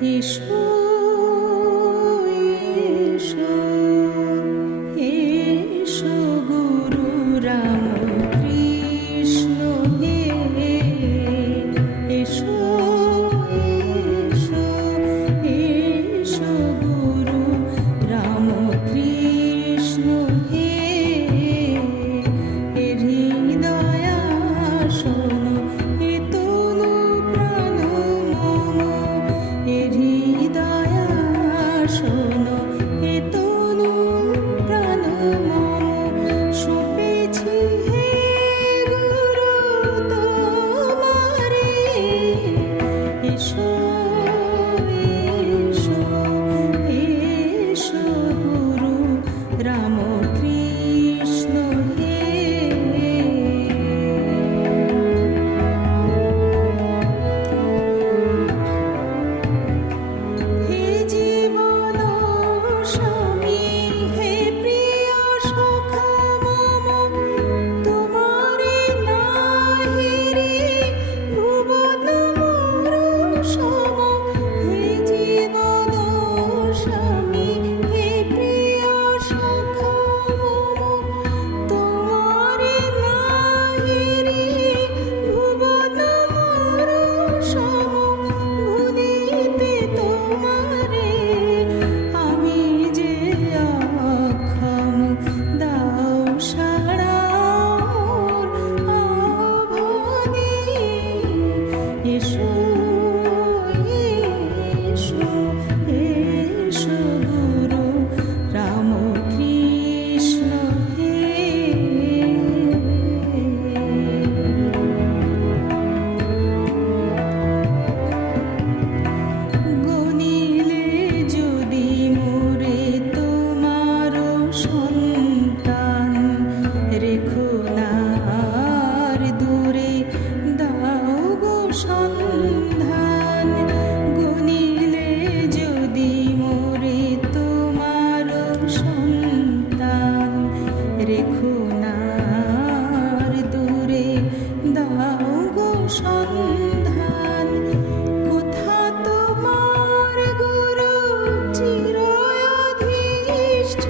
你说 সন্ধান। কোথা তোমার গুরু চির অধীষ্ঠ